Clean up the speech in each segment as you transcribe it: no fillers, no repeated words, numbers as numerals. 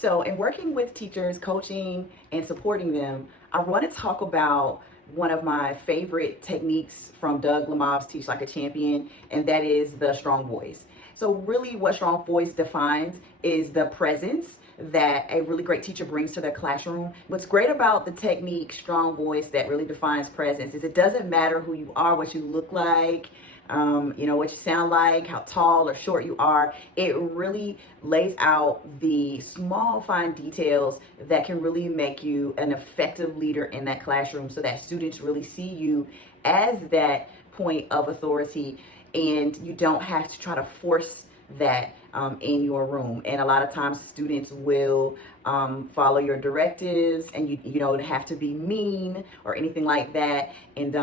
So in working with teachers, coaching and supporting them, I want to talk about one of my favorite techniques from Doug Lemob's Teach Like a Champion, and that is the strong voice. So really what strong voice defines is the presence that a really great teacher brings to their classroom. What's great about the technique strong voice that really defines presence is it doesn't matter who you are, what you look like, what you sound like, how tall or short you are. It really lays out the small, fine details that can really make you an effective leader in that classroom so that students really see you as that point of authority and you don't have to try to force that in your room. And a lot of times students will follow your directives and you don't have to be mean or anything like that. And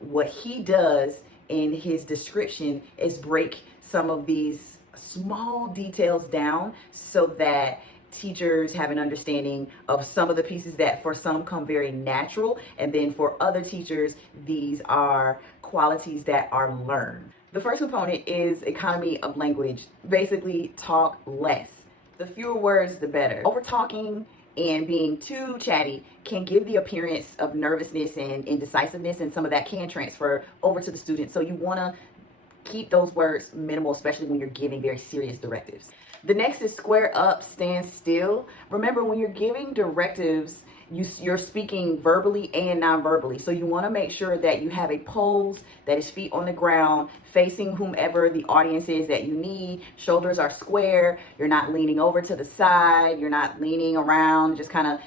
what he does in his description is break some of these small details down so that teachers have an understanding of some of the pieces that for some come very natural, and then for other teachers these are qualities that are learned. The first component is economy of language. Basically, talk less. The fewer words, the better. Over talking and being too chatty can give the appearance of nervousness and indecisiveness, and some of that can transfer over to the student. So you want to keep those words minimal, especially when you're giving very serious directives. The next is square up, stand still. Remember, when you're giving directives, you're speaking verbally and non-verbally. So you want to make sure that you have a pose that is feet on the ground, facing whomever the audience is that you need. Shoulders are square. You're not leaning over to the side. You're not leaning around. Just kind of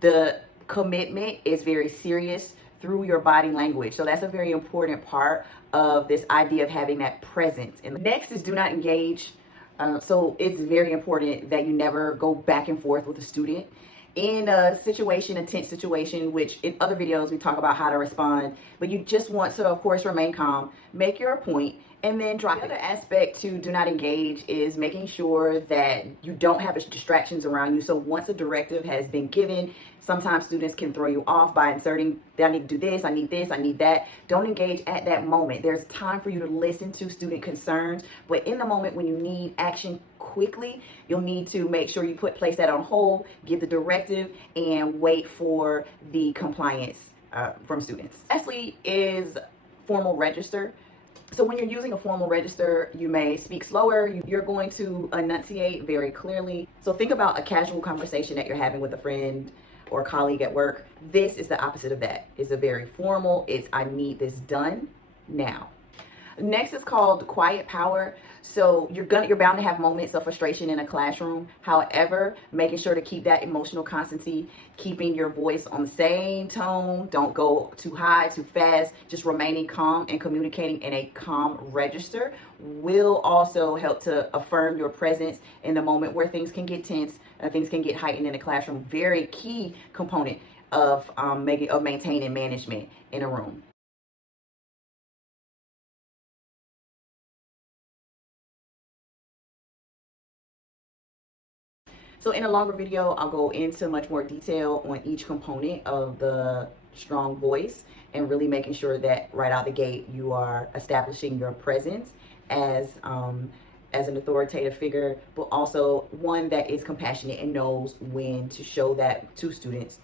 the commitment is very serious through your body language. So that's a very important part of this idea of having that presence. And next is do not engage. So it's very important that you never go back and forth with a student. In a tense situation, which in other videos we talk about how to respond, but you just want to, of course, remain calm, make your point, and then drop it. The other aspect to do not engage is making sure that you don't have distractions around you. So once a directive has been given, sometimes students can throw you off by inserting, I need to do this, I need that. Don't engage at that moment. There's time for you to listen to student concerns, but in the moment when you need action quickly, you'll need to make sure you place that on hold, give the directive, and wait for the compliance from students. Lastly is formal register. So when you're using a formal register, you may speak slower. You're going to enunciate very clearly. So think about a casual conversation that you're having with a friend or colleague at work. This is the opposite of that. It's a very formal, I need this done now. Next is called quiet power. So you're bound to have moments of frustration in a classroom. However, making sure to keep that emotional constancy, keeping your voice on the same tone, don't go too high, too fast, just remaining calm and communicating in a calm register will also help to affirm your presence in the moment where things can get tense, things can get heightened in a classroom. Very key component of maintaining management in a room. So in a longer video, I'll go into much more detail on each component of the strong voice and really making sure that right out the gate, you are establishing your presence as an authoritative figure, but also one that is compassionate and knows when to show that to students